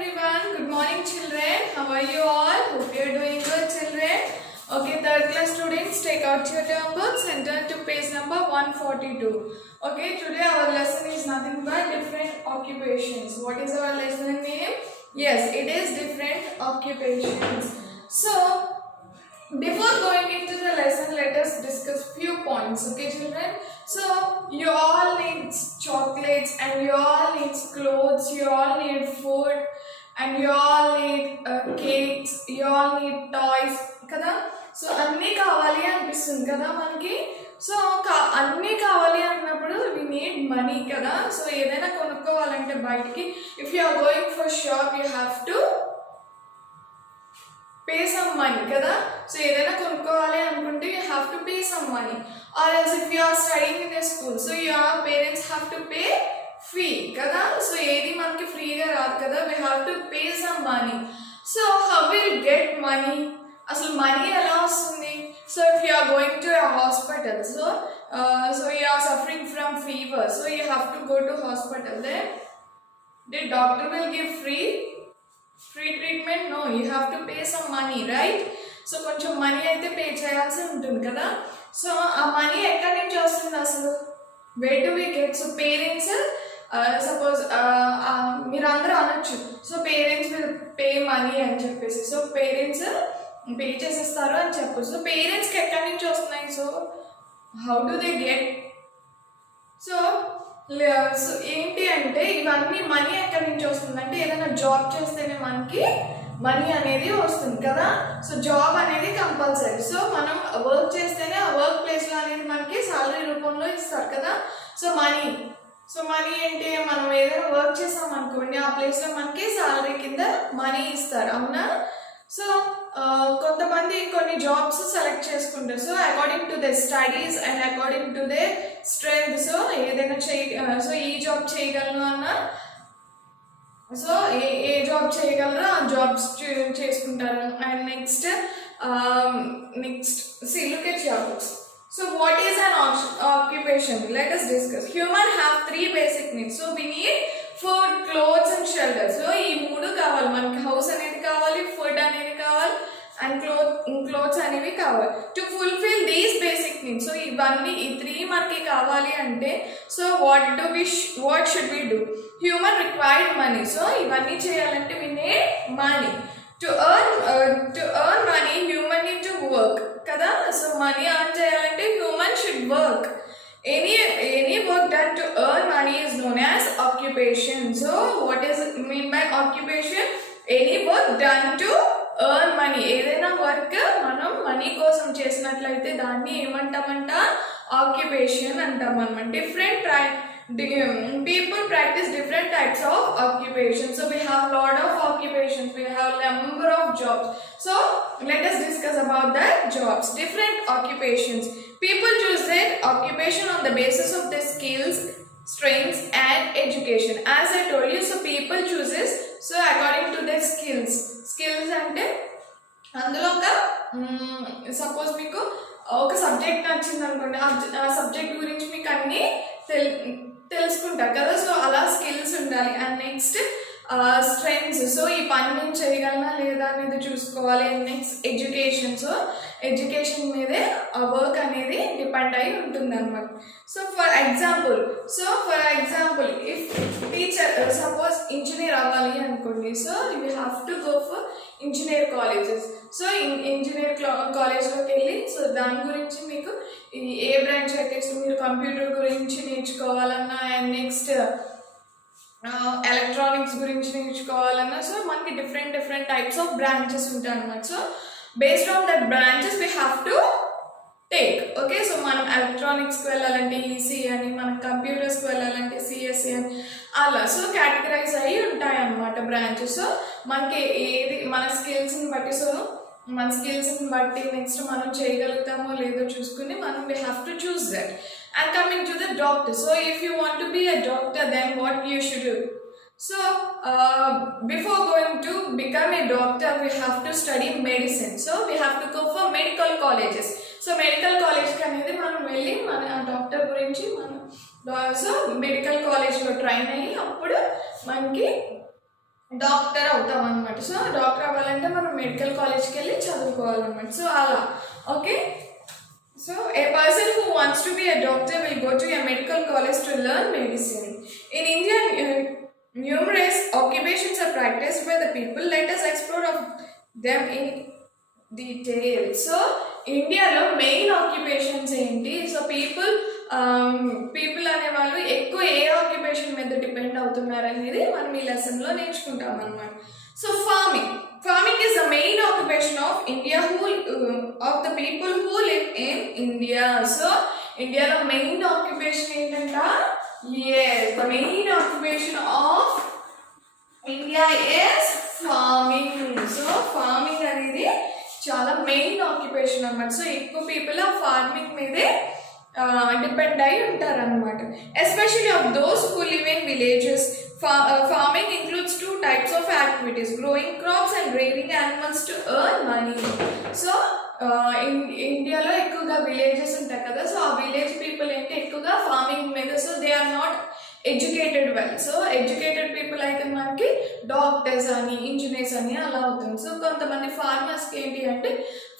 everyone. Good morning, children. How are you all? Hope you are doing good, children. Okay, third class students, take out your term books and turn to page number 142. Okay, today our lesson is nothing but different occupations. What is our lesson name? Yes, it is different occupations. So, before going into the lesson, let us discuss few points. Okay, children. So, you all need chocolates and you all need clothes, you all need food and you all need cakes, you all need toys. Kada? So, అన్నీ కావాలి అనిపిస్తుంది కదా మనకి. So అన్నీ కావాలి అన్నప్పుడు we need money కదా. So ఏదైనా కొనుక్కోవాలంటే బయటికి if you are going for shop you have to pay some money kada. So ఏదైనా కొనుక్కోవాలి అనుకుంటే you have to pay some money, or else if you are studying in a school so your parents have to pay fee kada. So ఏది మనకి ఫ్రీగా రాదు కదా, we have to pay some money. So how will get money? అసలు money ఎలా వస్తుంది? So if you are going to a hospital, so you are suffering from fever, so you have to go to hospital. Then the doctor will give free treatment? No, you have to pay some money, right? So కొంచెం money అయితే pay చేయాల్సి ఉంటుంది కదా. So ఆ money ఎక్కడి నుంచి వస్తుంది అసలు? where do we get? So parents suppose మీరు అందరూ అనొచ్చు so parents will pay money అని చెప్పేసి, సో పేరెంట్స్ పే చేసేస్తారు అని చెప్పచ్చు. సో పేరెంట్స్కి ఎక్కడి నుంచి వస్తున్నాయి? So how do they get? So ఏంటి అంటే ఇవన్నీ మనీ ఎక్కడి నుంచి వస్తుందంటే ఏదైనా జాబ్ చేస్తేనే మనకి మనీ అనేది వస్తుంది కదా. సో జాబ్ అనేది కంపల్సరీ. సో మనం వర్క్ చేస్తేనే ఆ వర్క్ ప్లేస్లో అనేది మనకి సాలరీ రూపంలో ఇస్తారు కదా. సో మనీ ఏంటి, మనం ఏదైనా వర్క్ చేసాం అనుకోండి ఆ ప్లేస్లో మనకి సాలరీ కింద మనీ ఇస్తారు, అవునా? సో కొంతమంది కొన్ని జాబ్స్ సెలెక్ట్ చేసుకుంటారు. So according to the studies and according to the strength, so ఏదైనా సో ఈ జాబ్ చేయగలను అన్న సో ఏ జాబ్ చేయగలరో ఆ జాబ్స్ చేసుకుంటారు. And next see look at your books. So what is an occupation? Let us discuss. Human have three basic needs. So we need food, clothes and shelter. So ఈ మూడు కావాలి మనకి. House అనేది కావాలి, food అనేది కావాలి and clothes అనేవి కావాలి. To fulfil these basic needs, so ఇవన్నీ ఈ త్రీ మనకి కావాలి అంటే so what should we do? Human required money. So ఇవన్నీ చేయాలంటే we need money. To earn money human need to work కదా. సో మనీ ఎర్న్ చేయాలంటే human should work. Any work done to earn money is known as occupation. So what is it mean by occupation? Any work done to earn money. ఏదైనా work మనం money కోసం చేసినట్లయితే దాన్ని ఏమంటామంట? Occupation అంటాం అనమాట. People practice different types of occupations. So we have lot of occupations, we have number of jobs. So let us discuss about the jobs. Different occupations. People choose their occupation on the basis of their skills, strengths and education. As I told you, so people chooses so according to their skills అంటే అందులో ఒక suppose మీకు ఒక subject నచ్చింది అనుకోండి, ఆ subject గురించి మీకు అన్నీ తెలుసుకుంటారు కదా. సో అలా స్కిల్స్ ఉండాలి. అండ్ నెక్స్ట్ స్ట్రెంగ్స్, సో ఈ పని నేను చేయగలనా లేదా అనేది చూసుకోవాలి. And next education, so education మీదే ఆ వర్క్ అనేది డిపెండ్ అయి ఉంటుంది అనమాట. So for example if teacher suppose engineer అవ్వాలి అనుకోండి, so you have to go for engineer colleges. So engineer కాలేజ్లోకి వెళ్ళి సో దాని గురించి మీకు ఏ బ్రాంచ్ అయితే మీరు కంప్యూటర్ గురించి నేర్చుకోవాలన్నా అండ్ నెక్స్ట్ ఎలక్ట్రానిక్స్ గురించి నేర్చుకోవాలన్నా సో మనకి డిఫరెంట్ టైప్స్ ఆఫ్ బ్రాంచెస్ ఉంటాయి అన్నమాట. So based on that branches we have to take. Okay, so మనం ఎలక్ట్రానిక్స్కి వెళ్ళాలంటే ఈసీ అని, మనం కంప్యూటర్స్కి వెళ్ళాలంటే సిఎస్సి అని అలా సో కేటగరైజ్ అయ్యి ఉంటాయి అన్నమాట బ్రాంచెస్. సో మనకి ఏది మన స్కిల్స్ని బట్టి, సో మన స్కిల్స్ని బట్టి నెక్స్ట్ మనం చేయగలుగుతామో లేదో చూసుకుని మనం we have to choose that. And coming to the doctor, so if you want to be a doctor then what you should do? So before going to become a doctor we have to study medicine. So we have to go for medical colleges. So medical college అనేది మనం వెళ్ళి మన doctor గురించి మనం so medical కాలేజ్లో train అయ్యి అప్పుడు మనకి డాక్టర్ అవుతాం అనమాట. సో డాక్టర్ అవ్వాలంటే మనం మెడికల్ కాలేజ్కి వెళ్ళి చదువుకోవాలన్నమాట. సో అలా okay. So a person who wants to be a doctor will go to a medical college to learn medicine. In India, numerous occupations are practiced by the people. Let us explore of them in detail. So ఇండియాలో main occupations ఏంటి? So people అనే వాళ్ళు ఎక్కువ ఏ occupation మీద depend అవుతున్నారు అనేది మనం ఈ లెసన్లో నేర్చుకుంటాం అనమాట. So farming is the main occupation of India of the people who live in India. So ఇండియాలో మెయిన్ ఆక్యుపేషన్ ఏంటంట? Yes, the main occupation of India is farming. So farming అనేది చాలా మెయిన్ ఆక్యుపేషన్ అన్నమాట. సో ఎక్కువ people ఆ farming మీదే depend అయి ఉంటారు అనమాట. Especially of those who live in villages. Farming includes two types of activities: growing crops and rearing animals to earn money. So ఇండియాలో ఎక్కువగా విలేజెస్ ఉంటాయి కదా. సో ఆ విలేజ్ పీపుల్ ఏంటి ఎక్కువగా ఫార్మింగ్ మీద. So they are not educated well. So educated people అయితే మనకి డాక్టర్స్ అని ఇంజనీర్స్ అని అలా అవుతుంది. సో కొంతమంది ఫార్మర్స్కి ఏంటి అంటే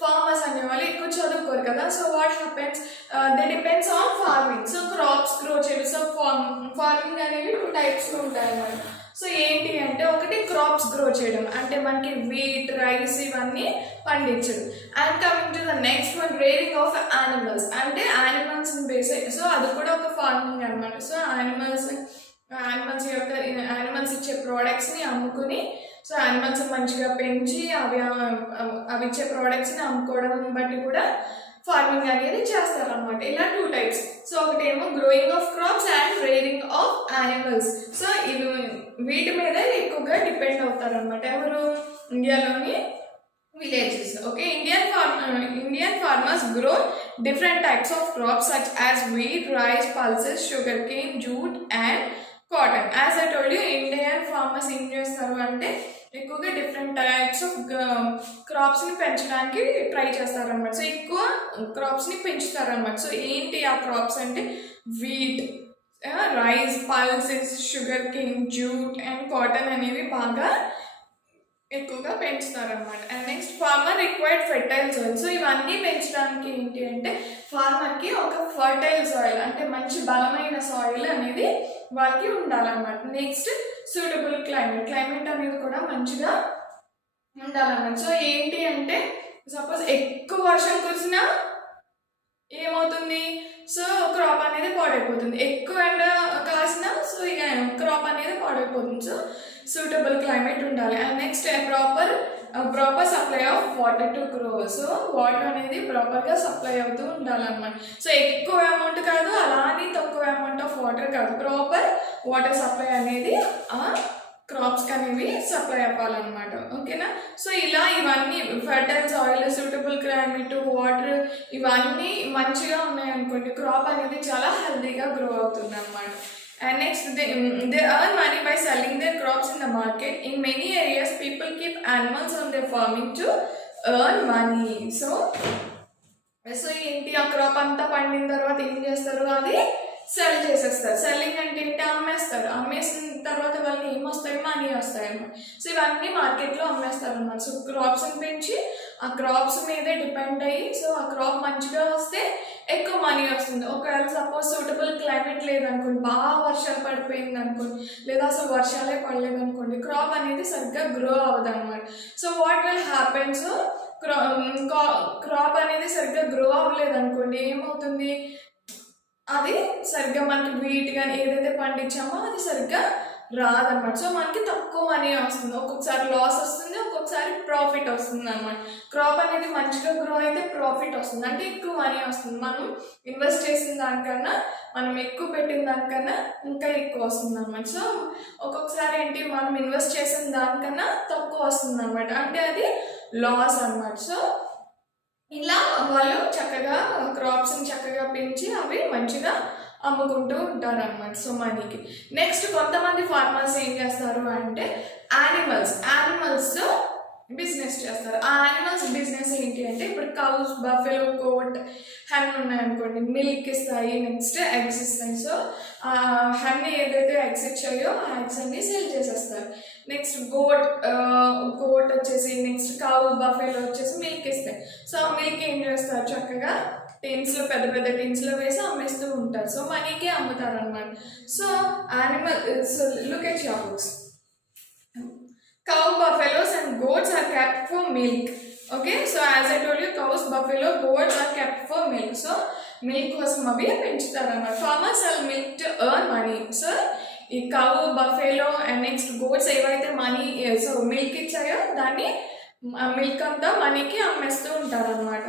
ఫార్మర్స్ అనేవాళ్ళు ఎక్కువ చదువుకోరు కదా. So what happens, they depends on farming. So crops grow చేయడం. సో ఫార్మింగ్ అనేవి 2 టైప్స్లో ఉంటాయి అన్నమాట. సో ఏంటి అంటే ఒకటి క్రాప్స్ గ్రో చేయడం, అంటే మనకి వీట్, రైస్ ఇవన్నీ పండించడం. And coming to the next one, rearing of animals, అంటే యానిమల్స్ని బేస్. సో అది కూడా ఒక ఫార్మింగ్ అనమాట. సో యానిమల్స్ ఇచ్చే ప్రోడక్ట్స్ని అమ్ముకుని, సో యానిమల్స్ మంచిగా పెంచి అవి ఇచ్చే ప్రోడక్ట్స్ని అమ్ముకోవడం బట్టి కూడా ఫార్మింగ్ అనేది చేస్తారనమాట. ఇలా 2 టైప్స్. సో ఒకటేమో growing of crops and rearing of animals. So వీటి మీద ఎక్కువగా డిపెండ్ అవుతారనమాట ఎవరు? ఇండియాలోని villages. Okay, Indian farmers grow different types of crops such as wheat, rice, pulses, sugarcane, jute and cotton. As I told you, Indian farmers ఏం చేస్తారు అంటే ఎక్కువగా డిఫరెంట్ టైప్స్ ఆఫ్ క్రాప్స్ని పెంచడానికి ట్రై చేస్తారనమాట. సో ఎక్కువ క్రాప్స్ని పెంచుతారనమాట. సో ఏంటి ఆ క్రాప్స్ అంటే wheat, rice, pulses, sugarcane, jute and cotton అనేవి బాగా ఎక్కువగా పెంచుతారనమాట. And next, farmer required fertile soil. So ఇవన్నీ పెంచడానికి ఏంటి అంటే ఫార్మర్కి ఒక ఫర్టైల్ సాయిల్, అంటే మంచి బలమైన సాయిల్ అనేది వాళ్ళకి ఉండాలన్నమాట. నెక్స్ట్, సూటబుల్ క్లైమేట్ అనేది కూడా మంచిగా ఉండాలన్నమాట. సో ఏంటి అంటే సపోజ్ ఎక్కువ వర్షం కురిసినా ఏమవుతుంది? సో క్రాప్ అనేది పాడైపోతుంది. ఎక్కువ ఎండ కాసినా సో ఇక క్రాప్ అనేది పాడైపోతుంది. సో సూటబుల్ క్లైమేట్ ఉండాలి. And next, proper supply of water to grow. So water అనేది ప్రాపర్గా సప్లై అవుతూ ఉండాలన్నమాట. సో ఎక్కువ అమౌంట్ కాదు, అలానే తక్కువ అమౌంట్ ఆఫ్ వాటర్ కాదు, ప్రాపర్ వాటర్ సప్లై అనేది ఆ క్రాప్స్కి అనేవి సప్లై అవ్వాలన్నమాట. ఓకేనా? సో ఇలా ఇవన్నీ fertile soil, suitable climate, water ఇవన్నీ మంచిగా ఉన్నాయనుకోండి, క్రాప్ అనేది చాలా హెల్తీగా గ్రో అవుతుంది అనమాట. And next, they earn money by selling their crops in the market. In many areas, people keep animals on their farming to earn money. So ఏంటి, ఆ క్రాప్ అంతా పండిన తర్వాత ఏం చేస్తారు? అది సెల్ చేసేస్తారు. సెల్లింగ్ అంటే ఏంటి? అమ్మేస్తారు. అమ్మేసిన తర్వాత వాళ్ళకి ఏమొస్తాయి? మనీ వస్తాయి అన్నమాట. సో ఇవన్నీ మార్కెట్లో అమ్మేస్తారు అన్నమాట. సో క్రాప్స్ని పెంచి ఆ క్రాప్స్ మీదే డిపెండ్ అయ్యి, సో ఆ క్రాప్ మంచిగా వస్తే ఎక్కువ మనీ వస్తుంది. ఒకవేళ సపోజ్ సూటబుల్ క్లైమేట్ లేదనుకోండి, బాగా వర్షాలు పడిపోయింది అనుకోండి, లేదా అసలు వర్షాలే పడలేదు అనుకోండి, క్రాప్ అనేది సరిగ్గా గ్రో అవ్వదు అనమాట. So what will happen? So crop అనేది సరిగ్గా గ్రో అవ్వలేదు అనుకోండి, ఏమవుతుంది? అది సరిగ్గా మనకి వీట్ కానీ ఏదైతే పండించామో అది సరిగ్గా రాదన్నమాట. సో మనకి తక్కువ మనీ వస్తుంది, ఒక్కొక్కసారి లాస్ వస్తుంది, ఒక్కొక్కసారి ప్రాఫిట్ వస్తుంది అనమాట. క్రాప్ అనేది మంచిగా గ్రో అయితే ప్రాఫిట్ వస్తుంది, అంటే ఎక్కువ మనీ వస్తుంది. మనం ఇన్వెస్ట్ చేసిన దానికన్నా, మనం ఎక్కువ పెట్టిన దానికన్నా ఇంకా ఎక్కువ వస్తుంది అనమాట. సో ఒక్కొక్కసారి ఏంటి, మనం ఇన్వెస్ట్ చేసిన దానికన్నా తక్కువ వస్తుంది అనమాట, అంటే అది లాస్ అనమాట. సో ఇలా వాళ్ళు చక్కగా క్రాప్స్ని చక్కగా పెంచి అవి మంచిగా అమ్ముకుంటూ ఉంటారు అనమాట, సో మనీకి. నెక్స్ట్, కొంతమంది ఫార్మర్స్ ఏం చేస్తారు అంటే యానిమల్స్ బిజినెస్ చేస్తారు. ఆ యానిమల్స్ బిజినెస్ ఏంటి అంటే, ఇప్పుడు కౌస్, బఫెలో, కోట్, హెన్ ఉన్నాయనుకోండి, మిల్క్ ఇస్తాయి, నెక్స్ట్ ఎగ్స్ ఇస్తాయి. సో హెన్ ఏదైతే ఎగ్స్ ఇచ్చాయో ఆ ఎగ్స్ అన్ని సేల్ చేసేస్తారు. నెక్స్ట్ గోట్ వచ్చేసి, నెక్స్ట్ కావు బఫెలో వచ్చేసి మిల్క్ ఇస్తాయి. సో ఆ మిల్క్ ఏం చేస్తారు, చక్కగా టిన్స్లో, పెద్ద పెద్ద టిన్స్లో వేసి అమ్మేస్తూ ఉంటారు. సో మనీకి అమ్ముతారు అనమాట. So animal, so look at your books. Cow, buffaloes and goats are kept for milk. Okay, so as I told you, cows, buffalo, goats are kept for milk. So milk కోసం అవి పెంచుతారు అన్నమాట. Farmers sell milk to earn money. So ఈ cow, buffalo and next goats ఏవైతే money, so milk ఇచ్చాయో దాన్ని milk అంతా మనీకి అమ్మేస్తూ ఉంటారు అనమాట.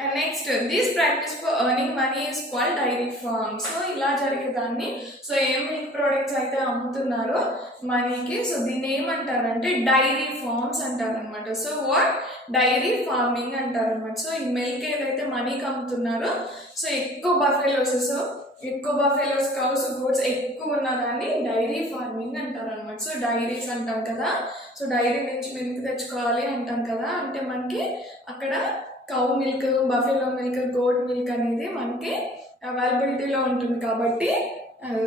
And next this practice for earning money is called dairy farm. So ఇలా జరిగేదాన్ని, సో ఏ మిల్క్ ప్రోడక్ట్స్ అయితే అమ్ముతున్నారో మనీకి, సో దీన్ని ఏమంటారంటే డైరీ ఫార్మ్స్ అంటారనమాట. సో వాట్ డైరీ ఫార్మింగ్ అంటారనమాట. సో ఈ మిల్క్ ఏదైతే మనీకి అమ్ముతున్నారో, సో ఎక్కువ బఫెలోస్, కౌస్, గోట్స్ ఎక్కువ ఉన్నదాన్ని డైరీ ఫార్మింగ్ అంటారు అనమాట. సో డైరీస్ అంటాం కదా, సో డైరీ నుంచి మిల్క్ తెచ్చుకోవాలి అంటాం కదా, అంటే మనకి అక్కడ cow milk, buffalo milk, goat milk అనేది మనకి అవైలబిలిటీలో ఉంటుంది కాబట్టి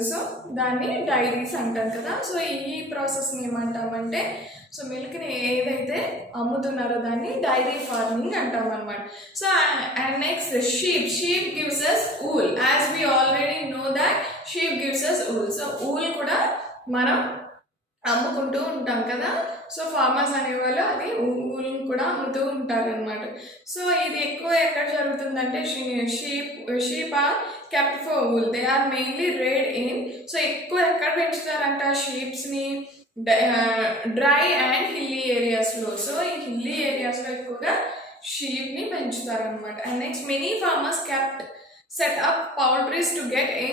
సో దాన్ని డైరీస్ అంటాం కదా. సో ఈ ప్రాసెస్ని ఏమంటామంటే, సో మిల్క్ని ఏదైతే అమ్ముతున్నారో దాన్ని డైరీ ఫార్మింగ్ అంటాం అనమాట. So and next sheep gives us wool. As we already know that sheep gives us wool. So wool కూడా మనం అమ్ముకుంటూ ఉంటాం కదా. సో ఫార్మర్స్ అనేవాళ్ళు అది ఊల్ని కూడా అమ్ముతూ ఉంటారనమాట. సో ఇది ఎక్కువ ఎక్కడ జరుగుతుందంటే sheep are kept for wool. They are mainly reared in. So ఎక్కువ ఎక్కడ పెంచుతారంట షీప్స్ని, డ్రై అండ్ హిల్లీ ఏరియాస్లో. సో ఈ హిల్లీ ఏరియాస్లో ఎక్కువగా షీప్ని పెంచుతారనమాట. And next many farmers set up poultries to get a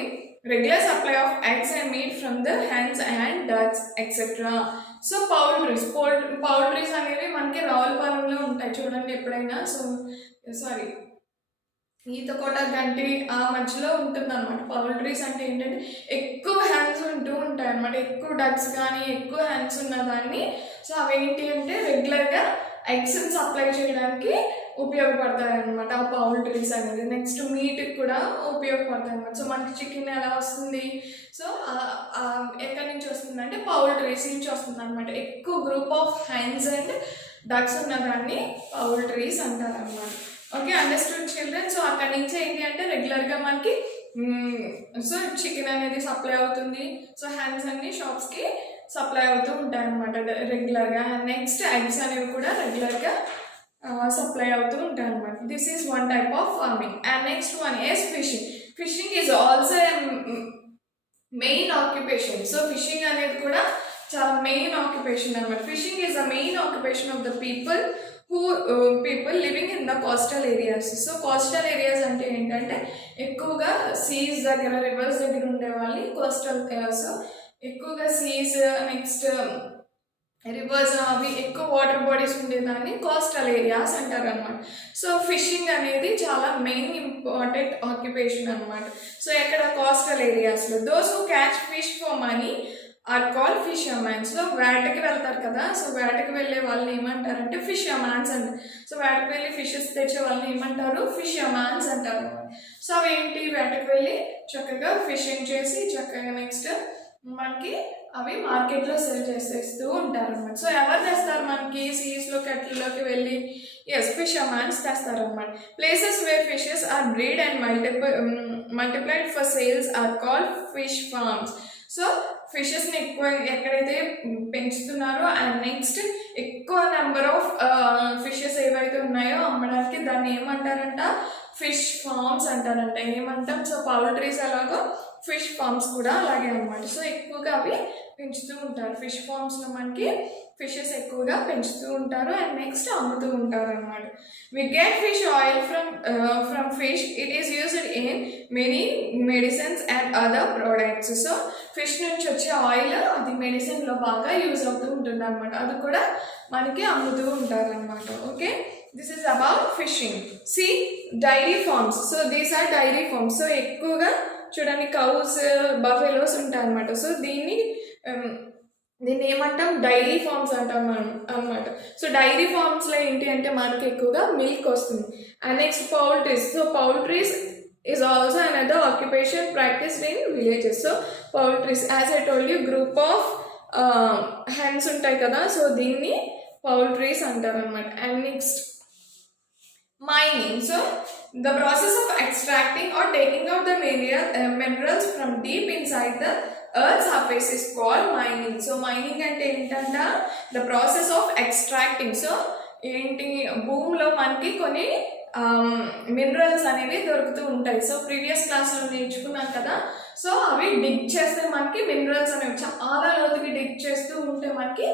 regular supply of eggs and meat from the hens and ducks etc. So poultries అనేవి మనకి రావులపాలెంలో ఉంటాయి చూడండి ఎప్పుడైనా. సో సారీ ఈతకోట, గంటి ఆ మధ్యలో ఉంటుంది అనమాట. పౌల్ట్రీస్ అంటే ఏంటంటే ఎక్కువ హ్యాన్స్ ఉంటూ ఉంటాయి అనమాట. ఎక్కువ డక్స్ కానీ ఎక్కువ హ్యాన్స్ ఉన్నదాన్ని, సో అవేంటి అంటే రెగ్యులర్గా ఎగ్స్ని సప్లై చేయడానికి ఉపయోగపడతాయి అనమాట ఆ పౌల్ట్రీస్ అనేది. నెక్స్ట్ మీట్కి కూడా ఉపయోగపడతాయి అనమాట. సో మనకి చికెన్ ఎలా వస్తుంది, సో ఎక్కడి నుంచి వస్తుంది అంటే పౌల్ట్రీస్ నుంచి వస్తుంది అనమాట. ఎక్కువ group of hence and ducks ఉన్నదాన్ని పౌల్ట్రీస్ అంటారు అనమాట. Okay, understood children. సో అక్కడి నుంచి ఏంటి అంటే రెగ్యులర్గా మనకి సో చికెన్ అనేది సప్లై అవుతుంది. సో హ్యాండ్స్ అన్ని షాప్స్కి సప్లై అవుతూ ఉంటాయి అనమాట రెగ్యులర్గా. నెక్స్ట్ ఎగ్స్ అనేవి కూడా రెగ్యులర్గా సప్లై అవుతూ ఉంటాయి అనమాట. This is one type of farming. And next one is fishing. Fishing is also main occupation. So fishing అనేది కూడా చాలా మెయిన్ ఆక్యుపేషన్ అనమాట. Fishing is the main occupation of the people living in the coastal areas. So coastal areas అంటే ఏంటంటే ఎక్కువగా Cs దగ్గర, reverse దగ్గర ఉండే వాళ్ళని కోస్టల్. సో ఎక్కువగా సీస్, నెక్స్ట్ రివర్స్, అవి ఎక్కువ వాటర్ బాడీస్ ఉండేదాన్ని కోస్టల్ ఏరియాస్ అంటారు అనమాట. సో ఫిషింగ్ అనేది చాలా మెయిన్ ఇంపార్టెంట్ ఆక్యుపేషన్ అనమాట. సో ఎక్కడ కోస్టల్ ఏరియాస్లో those who catch fish for money are called fisherman's. So వేటకి వెళ్తారు కదా, సో వేటకి వెళ్ళే వాళ్ళని ఏమంటారంటే ఫిషర్మ్యాన్స్ అంటారు. సో వేటకి వెళ్ళి ఫిషెస్ తెచ్చే వాళ్ళని ఏమంటారు, ఫిషర్మ్యాన్స్ అంటారు. సో అవేంటి, వేటకి వెళ్ళి చక్కగా ఫిషింగ్ చేసి చక్కగా నెక్స్ట్ మనకి అవి మార్కెట్లో సెల్ చేసేస్తూ ఉంటారు అనమాట. సో ఎవరు తెస్తారు మనకి సీస్లో, కట్లలోకి వెళ్ళి ఫిషర్మ్యాన్స్ తెస్తారు అనమాట. Places where fishes are breed and multiplied for sales are called fish farms. So ఫిషెస్ని ఎక్కువ ఎక్కడైతే పెంచుతున్నారో అండ్ నెక్స్ట్ ఎక్కువ నెంబర్ ఆఫ్ ఫిషెస్ ఏవైతే ఉన్నాయో అమ్మడానికి దాన్ని ఏమంటారంట, ఫిష్ ఫార్మ్స్ అంటారంట. ఏమంటాం, సో పౌల్ట్రీస్ ఎలాగో ఫిష్ ఫార్మ్స్ కూడా అలాగే అనమాట. సో ఎక్కువగా అవి పెంచుతూ ఉంటారు. ఫిష్ ఫార్మ్స్లో మనకి ఫిషెస్ ఎక్కువగా పెంచుతూ ఉంటారు అండ్ నెక్స్ట్ అమ్ముతూ ఉంటారు అనమాట. We get fish oil from fish. It is used in many medicines and other products. So fish నుంచి వచ్చే ఆయిల్ అది మెడిసిన్లో బాగా యూజ్ అవుతూ ఉంటుంది అనమాట. అది కూడా మనకి అమ్ముతూ ఉంటారు అనమాట. Okay, this is about fishing. See dairy farms. So these are dairy farms. So ఎక్కువగా చూడండి కౌస్, బఫెలోస్ ఉంటాయి అనమాట. సో దీన్ని ఏమంటాం, డైరీ ఫార్మ్స్ అంటాం అనమాట. సో డైరీ ఫార్మ్స్లో ఏంటి అంటే మనకి ఎక్కువగా మిల్క్ వస్తుంది. And next poultries. So poultries is also another occupation practiced in villages. So poultries, as I told you, group of hence ఉంటాయి కదా, సో దీన్ని పౌల్ట్రీస్ అంటారు అనమాట. And next mining. So the process of extracting or taking out the minerals from deep inside the earth surface is called mining. So mining అంటే ఏంటంట, the process of extracting. So ఏంటి, భూమిలో మనకి కొన్ని minerals అనేవి దొరుకుతూ ఉంటాయి. సో ప్రీవియస్ క్లాస్లో నేర్చుకున్నాం కదా, సో అవి డిగ్ చేస్తే మనకి మినరల్స్ అనేవి చాలా లోతుకి డిగ్ చేస్తూ ఉంటే మనకి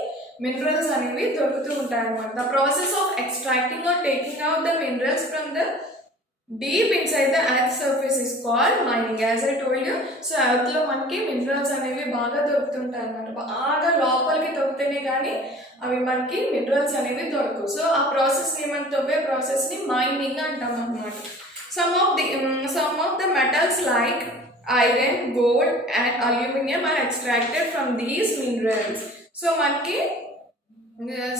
మినరల్స్ అనేవి దొరుకుతూ ఉంటాయి అన్నమాట. The process of extracting or taking out the minerals from the deep inside the earth surface is called mining. As I told you, so ఎర్త్లో మనకి మినరల్స్ అనేవి బాగా దొరుకుతుంటాయి అన్నమాట. బాగా లోపలికి దొరికితేనే కానీ అవి మనకి మినరల్స్ అనేవి దొరకవు. సో ఆ ప్రాసెస్ని ఏమంటే తవ్వే ప్రాసెస్ని మైనింగ్ అంటాం అన్నమాట. some of the metals like iron, gold and aluminum are extracted from these minerals. So మనకి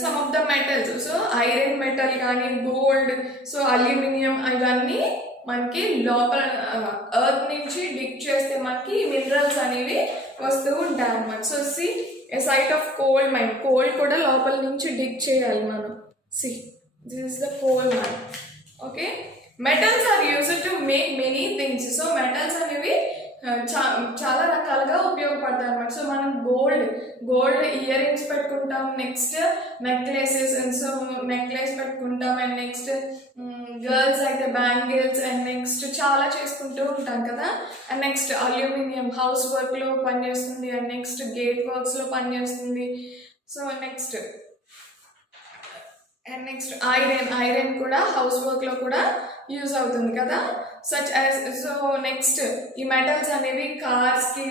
some of the metals, so iron metal కానీ గోల్డ్, సో అల్యూమినియం, ఇవన్నీ మనకి లోపల ఎర్త్ నుంచి డిగ్ చేస్తే మనకి మినరల్స్ అనేవి వస్తూ ఉంటాయి అన్నమాట. So see a site of coal mine, coal కూడా లోపల నుంచి డిగ్ చేయాలి మనం. See this is the coal mine. Okay, metals are used to make many things. So metals అనేవి చాలా రకాలుగా ఉపయోగపడతాయి అన్నమాట. సో మనం గోల్డ్ ఇయర్ రింగ్స్ పెట్టుకుంటాం, నెక్స్ట్ నెక్లెసెస్, సో నెక్లెస్ పెట్టుకుంటాం, అండ్ నెక్స్ట్ గర్ల్స్ అయితే బ్యాంగిల్స్, అండ్ నెక్స్ట్ చాలా చేసుకుంటూ ఉంటాం కదా. అండ్ నెక్స్ట్ అల్యూమినియం హౌస్ వర్క్లో పనిచేస్తుంది, అండ్ నెక్స్ట్ గేట్ వర్క్స్లో పనిచేస్తుంది. సో నెక్స్ట్ ఐరన్ కూడా హౌస్ వర్క్లో కూడా యూజ్ అవుతుంది కదా. సచ్ యాజ్, సో నెక్స్ట్ ఈ మెటల్స్ అనేవి కార్స్కి,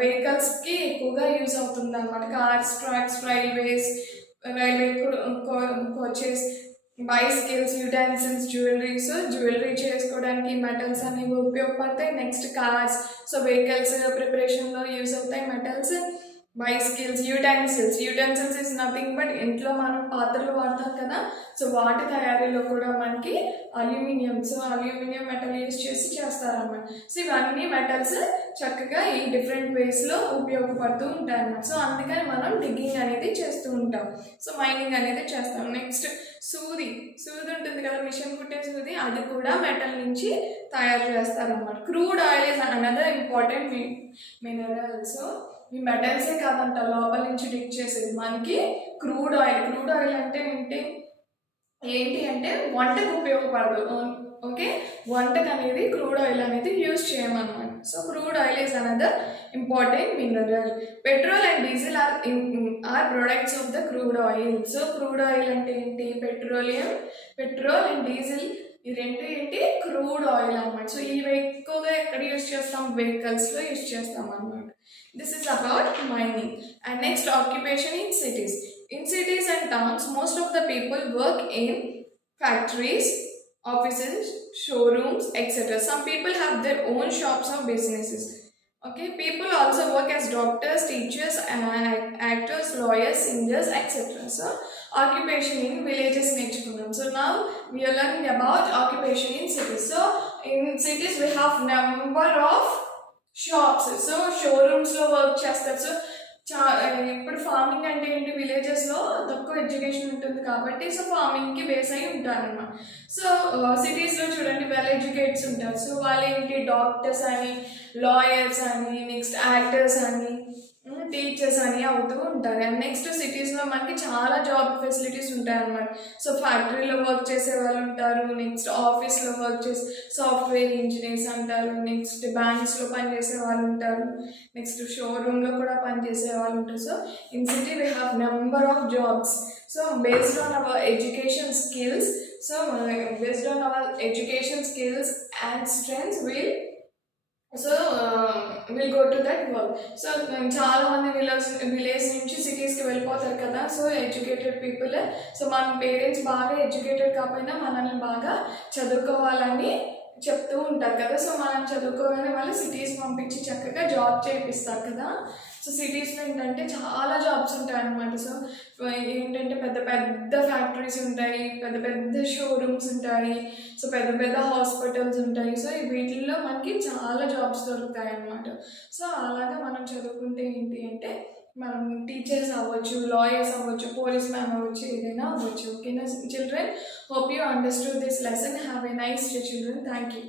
వెహికల్స్కి ఎక్కువగా యూజ్ అవుతుంది అనమాట. Cars, trucks, railway coaches, bicycles, utensils, jewellery. So jewellery చేసుకోవడానికి మెటల్స్ అనేవి ఉపయోగపడతాయి. నెక్స్ట్ కార్స్, సో వెహికల్స్ ప్రిపరేషన్లో యూజ్ అవుతాయి metals. Bicycles, utensils is nothing but ఇంట్లో మనం పాత్రలు వాడతాం కదా, సో వాటి తయారీలో కూడా మనకి అల్యూమినియం మెటల్ యూజ్ చేసి చేస్తారన్నమాట. సో ఇవన్నీ మెటల్స్ చక్కగా ఈ డిఫరెంట్ వేస్లో ఉపయోగపడుతూ ఉంటాయి అన్నమాట. సో అందుకని మనం డిగ్గింగ్ అనేది చేస్తూ ఉంటాం, సో మైనింగ్ అనేది చేస్తాం. నెక్స్ట్ సూది ఉంటుంది కదా, మిషన్ కుట్టే సూది, అది కూడా మెటల్ నుంచి తయారు చేస్తారన్నమాట. Crude oil is another important mineral. So ఈ మెటల్సే కాదంట లోపల నుంచి డిగ్ చేసేది మనకి క్రూడ్ ఆయిల్ అంటే ఏంటి అంటే వంటకు ఉపయోగపడదు. ఓకే, వంటకు అనేది క్రూడ్ ఆయిల్ అనేది యూజ్ చేయమన్నమాట. So crude oil is another important mineral. Petrol and diesel are products of the crude oil. So crude oil అంటే ఏంటి, పెట్రోల్ అండ్ డీజిల్, ఈ రెండు ఏంటి, క్రూడ్ ఆయిల్ అన్నమాట. సో ఇవి ఎక్కువగా ఎక్కడ యూజ్ చేస్తాం, వెహికల్స్లో యూజ్ చేస్తాం అన్నమాట. This is about mining. And next, occupation in cities. In cities and towns, most of the people work in factories, offices, showrooms, etc. Some people have their own shops or businesses. Okay, people also work as doctors, teachers, actors, lawyers, singers, etc. So occupation in villages నేర్చుకున్నాం. So now we are learning about occupation in cities. So in cities we have number of shops, so షోరూమ్స్లో work చేస్తారు. So ఇప్పుడు farming అంటే ఏంటి, విలేజెస్లో తక్కువ education ఉంటుంది కాబట్టి సో ఫార్మింగ్కి బేస్ అయి ఉంటారన్నమాట. సో సిటీస్లో చూడండి వెల్ ఎడ్యుకేట్స్ ఉంటారు. సో వాళ్ళు ఏంటి, డాక్టర్స్ అని, లాయర్స్ అని, నెక్స్ట్ యాక్టర్స్ అని, టీచర్స్ అని అవుతూ ఉంటారు. అండ్ నెక్స్ట్ సిటీస్లో మనకి చాలా జాబ్ ఫెసిలిటీస్ ఉంటాయి అన్నమాట. సో ఫ్యాక్టరీలో వర్క్ చేసే వాళ్ళు ఉంటారు, నెక్స్ట్ ఆఫీస్లో వర్క్ చేసే సాఫ్ట్వేర్ ఇంజనీర్స్ అంటారు, నెక్స్ట్ బ్యాంక్స్లో పనిచేసే వాళ్ళు ఉంటారు, నెక్స్ట్ షోరూమ్లో కూడా పనిచేసే వాళ్ళు ఉంటారు. So in city we have number of jobs. So based on our education skills and strengths will go to that work. So చాలా మంది విలేజ్ నుంచి సిటీస్కి వెళ్ళిపోతారు కదా. సో ఎడ్యుకేటెడ్ పీపుల్, సో మన పేరెంట్స్ బాగా ఎడ్యుకేటెడ్ కాకపోయినా మనల్ని బాగా చదువుకోవాలని చెప్తూ ఉంటారు కదా. సో మనం చదువుకోగానే వాళ్ళు సిటీస్ పంపించి చక్కగా జాబ్ చేపిస్తారు కదా. సో సిటీస్లో ఏంటంటే చాలా జాబ్స్ ఉంటాయి అన్నమాట. సో ఏంటంటే పెద్ద పెద్ద ఫ్యాక్టరీస్ ఉంటాయి, పెద్ద పెద్ద షోరూమ్స్ ఉంటాయి, సో పెద్ద పెద్ద హాస్పిటల్స్ ఉంటాయి. సో వీటిల్లో మనకి చాలా జాబ్స్ దొరుకుతాయి అన్నమాట. సో అలాగా మనం చదువుకుంటే ఏంటి అంటే మనం టీచర్స్ అవ్వచ్చు, లాయర్స్ అవ్వచ్చు, పోలీస్ మ్యాన్ అవ్వచ్చు, ఏదైనా అవ్వచ్చు. ఓకేనా children? Hope you understood this lesson. Have a nice day children. Thank you.